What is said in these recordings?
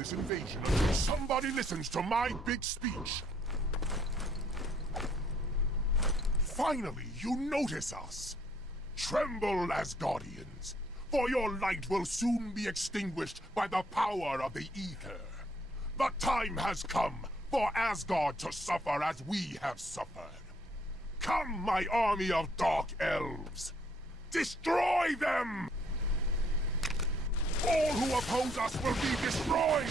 this invasion until somebody listens to my big speech. Finally, you notice us. Tremble, Asgardians, for your light will soon be extinguished by the power of the ether. The time has come for Asgard to suffer as we have suffered. Come, my army of dark elves! Destroy them! All who oppose us will be destroyed!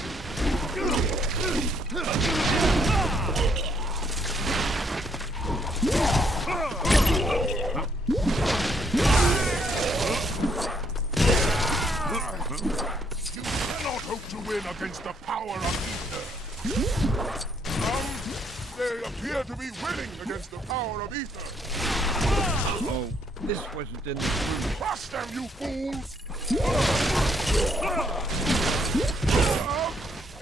You cannot hope to win against the power of ether. They appear to be winning against the power of ether. Oh, this wasn't in the room. Crush them, you fools!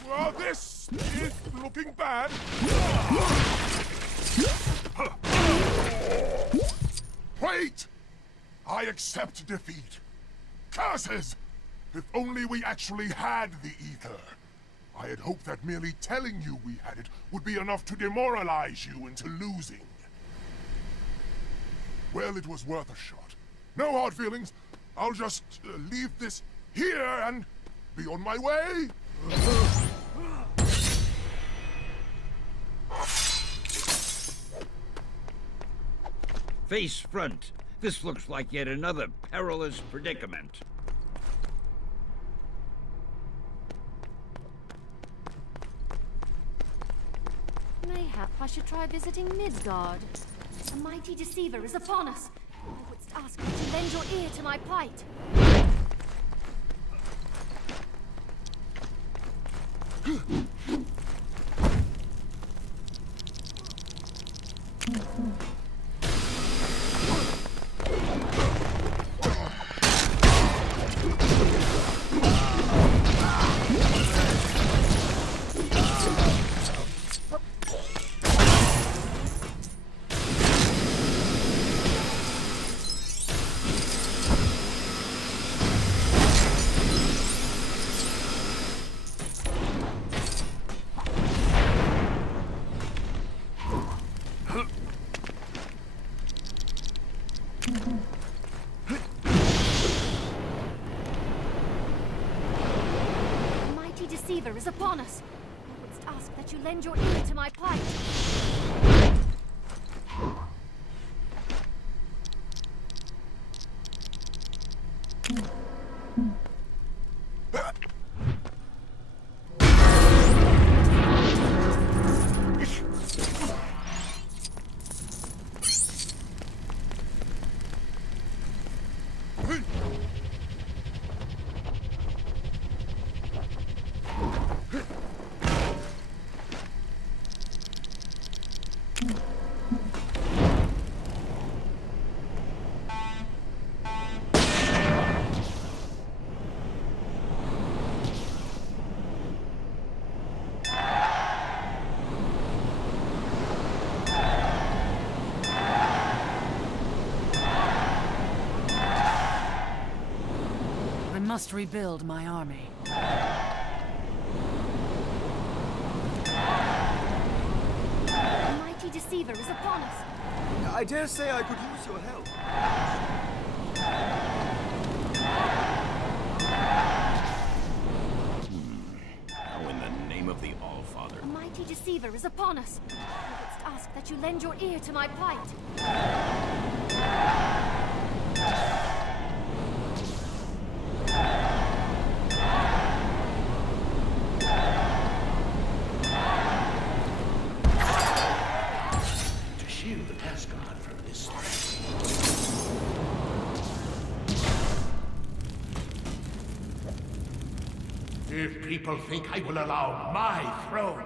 Well, this is looking bad. Wait! I accept defeat. Curses! If only we actually had the ether. I had hoped that merely telling you we had it would be enough to demoralize you into losing. Well, it was worth a shot. No hard feelings. I'll just leave this here and be on my way. Face front. This looks like yet another perilous predicament. Mayhap I should try visiting Midgard. A mighty deceiver is upon us. I wouldst ask you to lend your ear to my plight. Deceiver is upon us. I wouldst ask that you lend your ear to my plight. I must rebuild my army. The mighty deceiver is upon us. I dare say I could use your help. Now in the name of the All-Father. The mighty deceiver is upon us. I wouldst ask that you lend your ear to my plight. Asgard from this threat. If people think I will allow my throne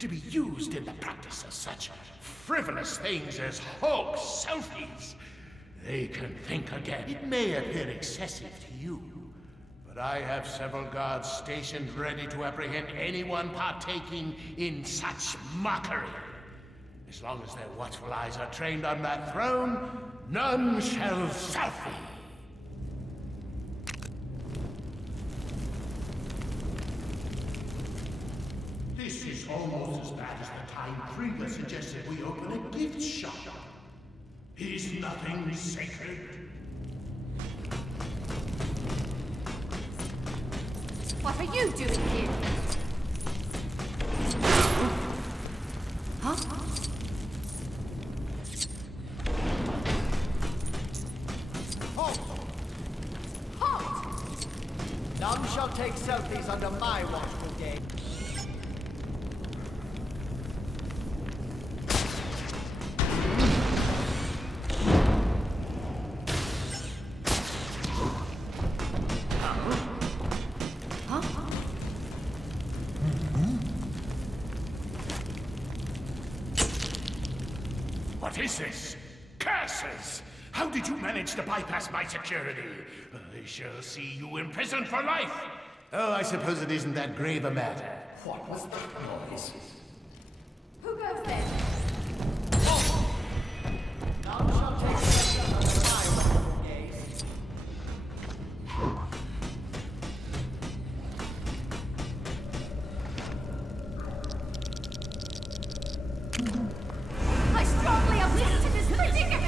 to be used in the practice of such frivolous things as Hulk selfies, they can think again. It may appear excessive to you, but I have several guards stationed ready to apprehend anyone partaking in such mockery. As long as their watchful eyes are trained on that throne, none shall selfie. time, Krieger suggested we open a gift shop. Is nothing sacred? What are you doing here? Huh? Halt! Halt! None shall take selfies under my watchful gaze. What is this? Curses! How did you manage to bypass my security? I shall see you in prison for life! Oh, I suppose it isn't that grave a matter. What was that noise? Who goes there? None shall take selfies under my watchful gaze. I strongly object to this predicament!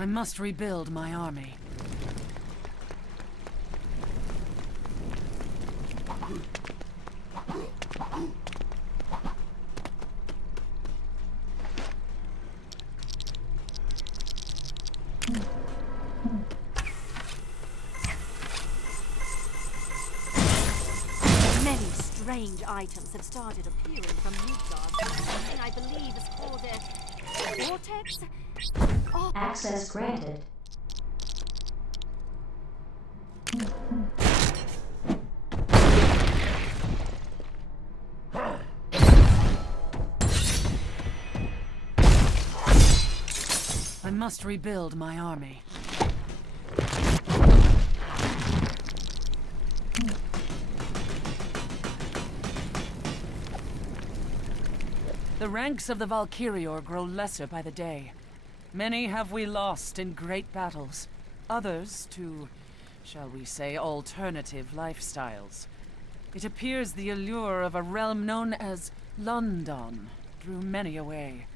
I must rebuild my army. Many strange items have started appearing from Midgard. Something I believe is called a vortex. Oh. Access granted. I must rebuild my army. The ranks of the Valkyrior grow lesser by the day. Many have we lost in great battles. Others to, shall we say, alternative lifestyles. It appears the allure of a realm known as London drew many away.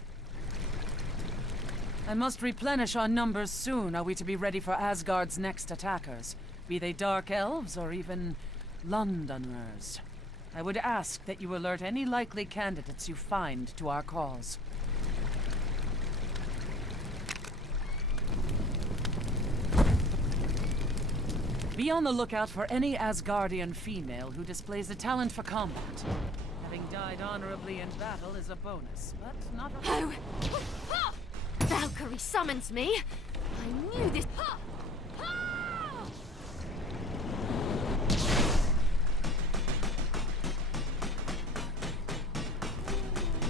I must replenish our numbers soon, are we to be ready for Asgard's next attackers, be they dark elves or even Londoners. I would ask that you alert any likely candidates you find to our cause. Be on the lookout for any Asgardian female who displays a talent for combat. Having died honorably in battle is a bonus, but not a... Oh! Ha! Valkyrie summons me! I knew this... Ha! Ha!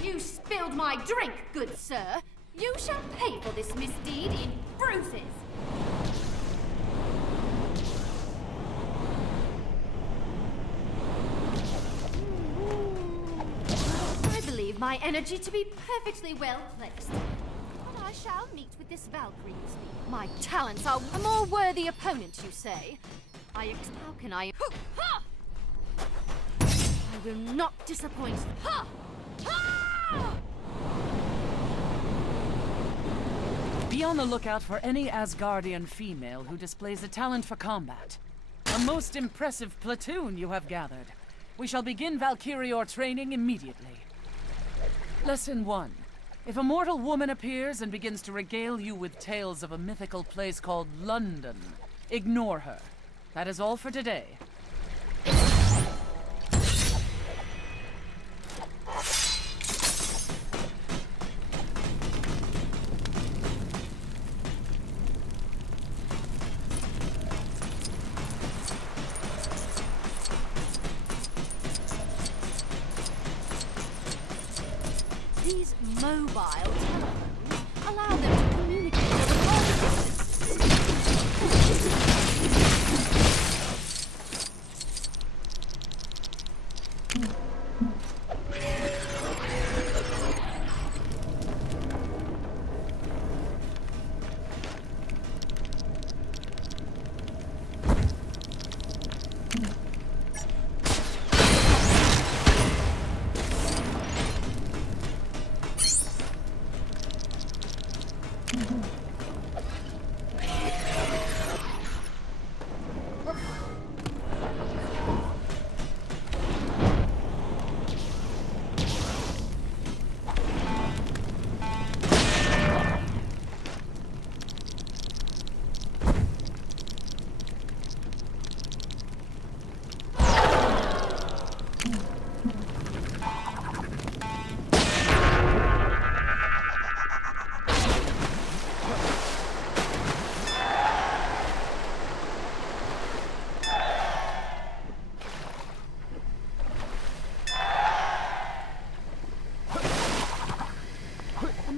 You spilled my drink, good sir! You shall pay for this misdeed in bruises! My energy to be perfectly well placed. But I shall meet with this Valkyrie. My talents are a more worthy opponent, you say? How can I... Ha! I will not disappoint. Ha! Ha! Be on the lookout for any Asgardian female who displays a talent for combat. A most impressive platoon you have gathered. We shall begin Valkyrior training immediately. Lesson 1. If a mortal woman appears and begins to regale you with tales of a mythical place called London, ignore her. That is all for today. These mobile telephones allow them to communicate over long distances.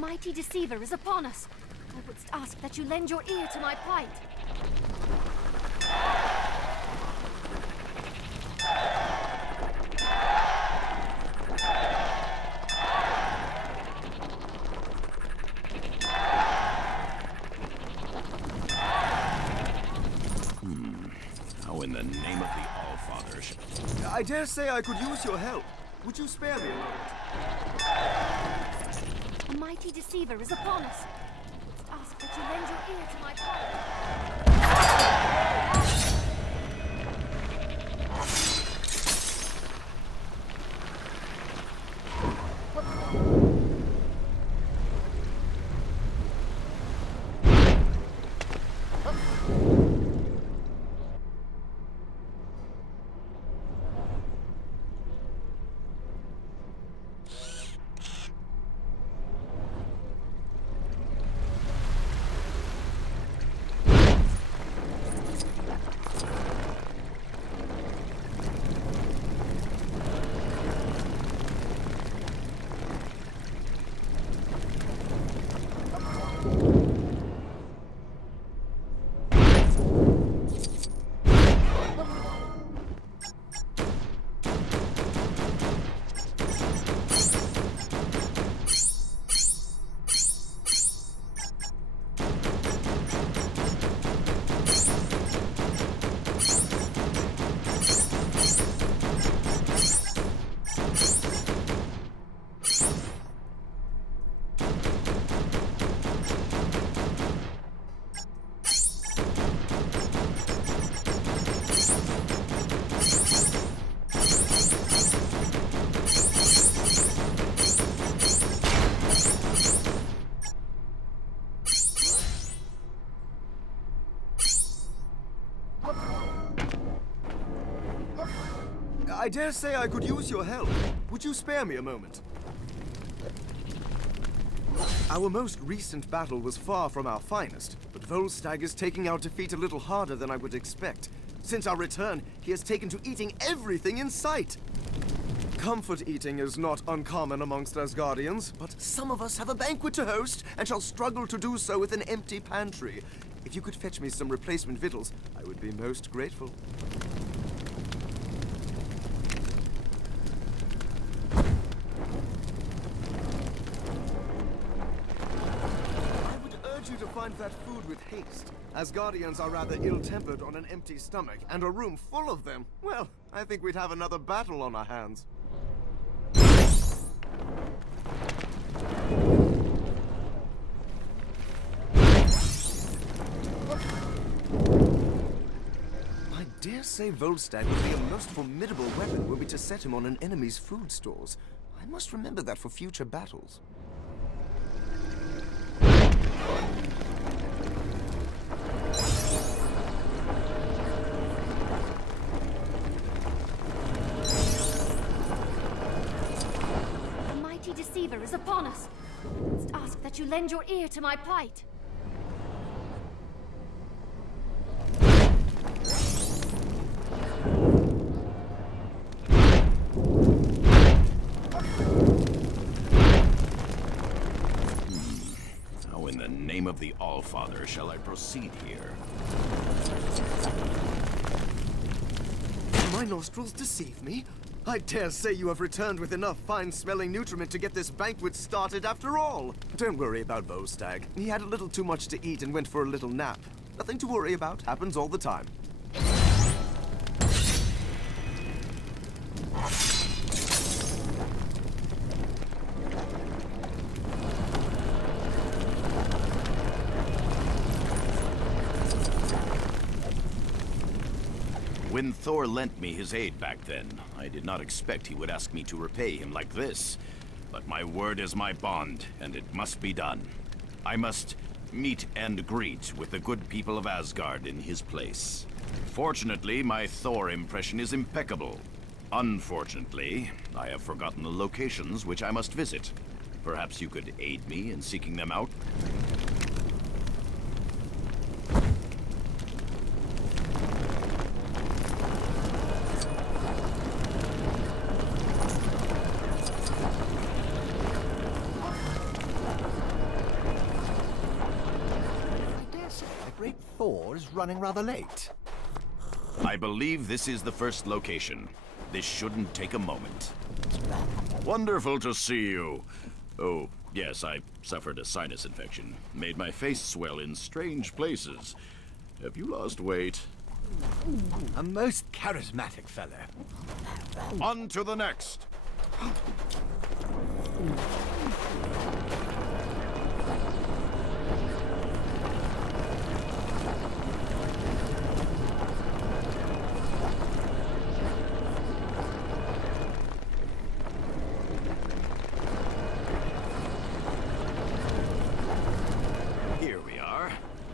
mighty deceiver is upon us. I would ask that you lend your ear to my plight. How in the name of the All-Father I dare say I could use your help. Would you spare me a moment? The mighty deceiver is upon us. I would ask that you lend your ear to my plight. I dare say I could use your help. Would you spare me a moment? Our most recent battle was far from our finest, but Volstagg is taking our defeat a little harder than I would expect. Since our return, he has taken to eating everything in sight. Comfort eating is not uncommon amongst Asgardians, but some of us have a banquet to host and shall struggle to do so with an empty pantry. If you could fetch me some replacement victuals, I would be most grateful. You to find that food with haste. Asgardians are rather ill-tempered on an empty stomach, and a room full of them. Well, I think we'd have another battle on our hands. I dare say Volstagg would be a most formidable weapon were we to set him on an enemy's food stores. I must remember that for future battles. Deceiver is upon us. I must ask that you lend your ear to my plight. How in the name of the All-Father shall I proceed here? My nostrils deceive me? I dare say you have returned with enough fine-smelling nutriment to get this banquet started after all. Don't worry about Volstagg. He had a little too much to eat and went for a little nap. Nothing to worry about. Happens all the time. When Thor lent me his aid back then, I did not expect he would ask me to repay him like this. But my word is my bond, and it must be done. I must meet and greet with the good people of Asgard in his place. Fortunately, my Thor impression is impeccable. Unfortunately, I have forgotten the locations which I must visit. Perhaps you could aid me in seeking them out? think Thor is running rather late. I believe this is the first location. This shouldn't take a moment. Wonderful to see you. Oh, yes, I suffered a sinus infection. Made my face swell in strange places. Have you lost weight? A most charismatic fellow. On to the next. Here we are.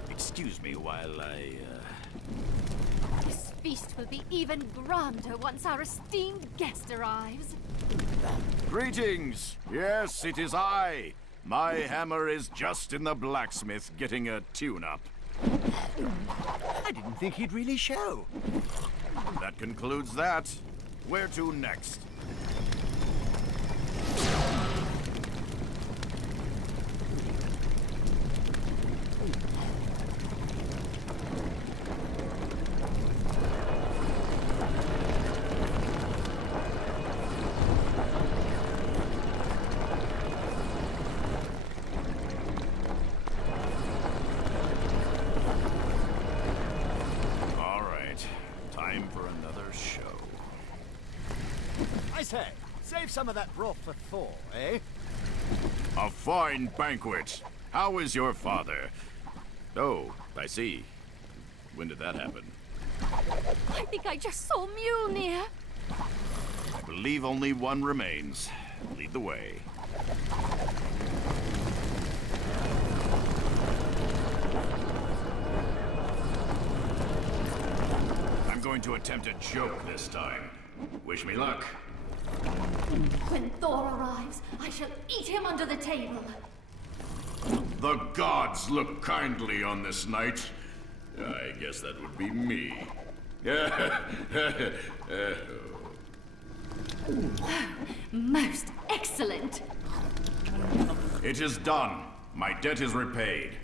Excuse me while I, This feast will be even grander once our esteemed guest arrives. Greetings! Yes, it is I. My hammer is just in the blacksmith getting a tune-up. I didn't think he'd really show. That concludes that. Where to next? Time for another show. I say, save some of that broth for Thor, eh? A fine banquet. How is your father? Oh, I see. When did that happen? I think I just saw Mjolnir. I believe only one remains. Lead the way. I'm going to attempt a joke this time. Wish me luck. When Thor arrives, I shall eat him under the table. The gods look kindly on this night. I guess that would be me. Most excellent. It is done. My debt is repaid.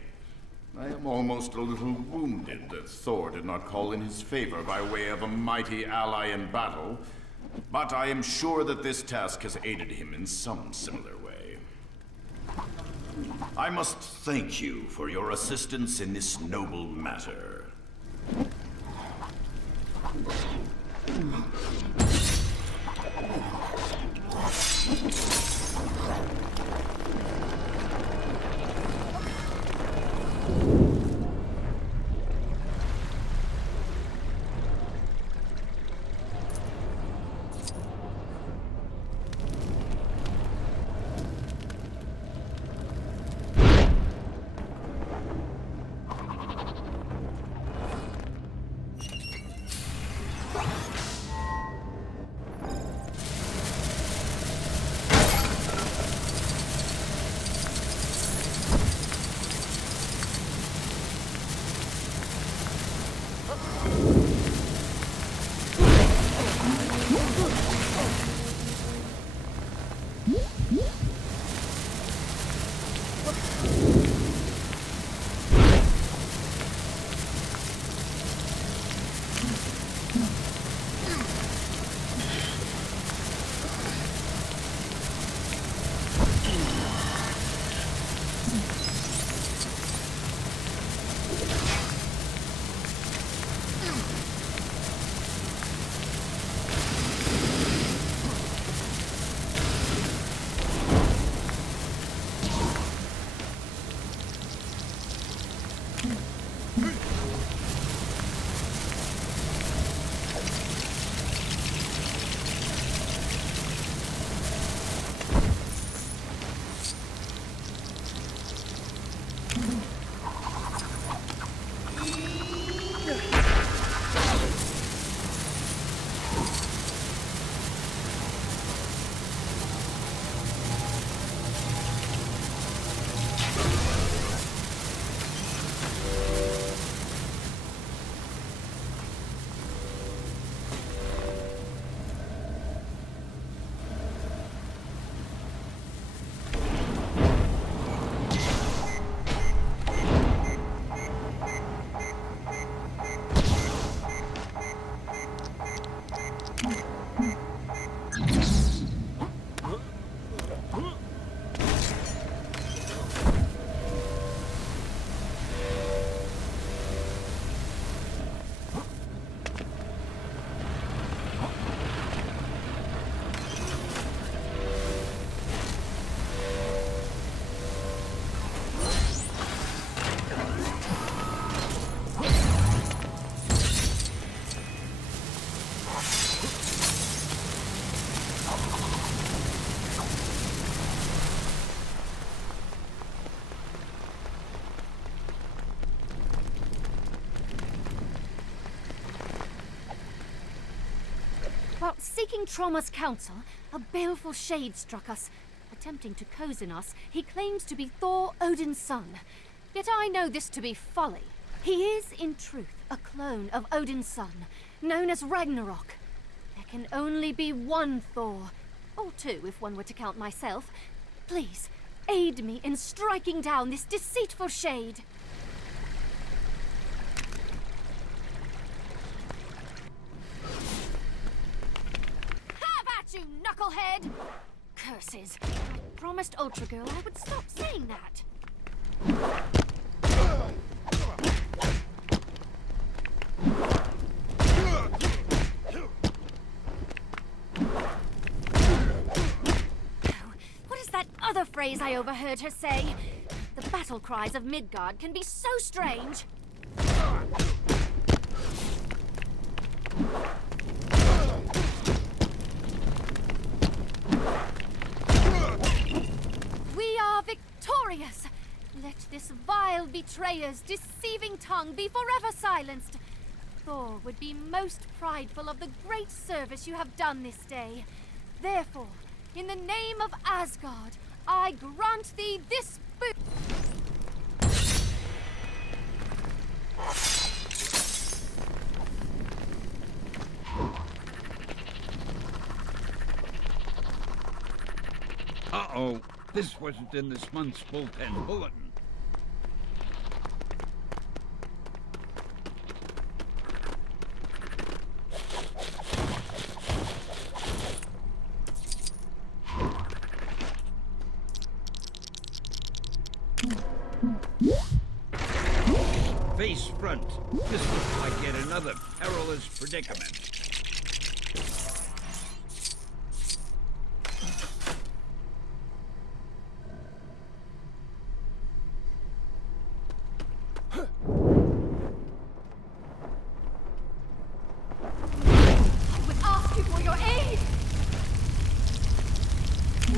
I am almost a little wounded that Thor did not call in his favor by way of a mighty ally in battle, but I am sure that this task has aided him in some similar way. I must thank you for your assistance in this noble matter. Seeking Trauma's counsel, a baleful shade struck us. Attempting to cozen us, he claims to be Thor, Odin's son. Yet I know this to be folly. He is, in truth, a clone of Odin's son, known as Ragnarok. There can only be one Thor, or two if one were to count myself. Please, aid me in striking down this deceitful shade. Have at you, knucklehead! Curses. I promised Ultra Girl I would stop saying that. What is that other phrase I overheard her say? The battle cries of Midgard can be so strange. We are victorious! Let this vile betrayer's deceiving tongue be forever silenced. Thor would be most prideful of the great service you have done this day. Therefore, in the name of Asgard, I grant thee this boon. Uh-oh. This wasn't in this month's bullpen bulletin. Face front. This looks like yet another perilous predicament.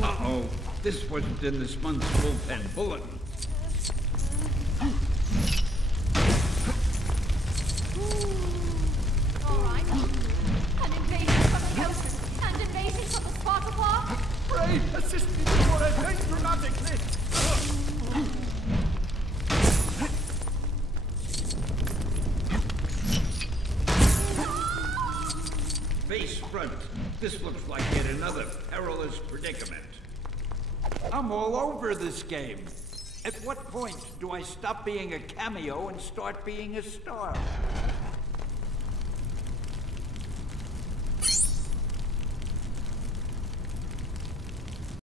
Uh-oh. This wasn't in this month's bullpen bulletin. All right. An invasion from the coast and invasion from the Sparkle. Ray, assist me before I break dramatically! Face front. This looks like yet another perilous predicament. I'm all over this game. At what point do I stop being a cameo and start being a star?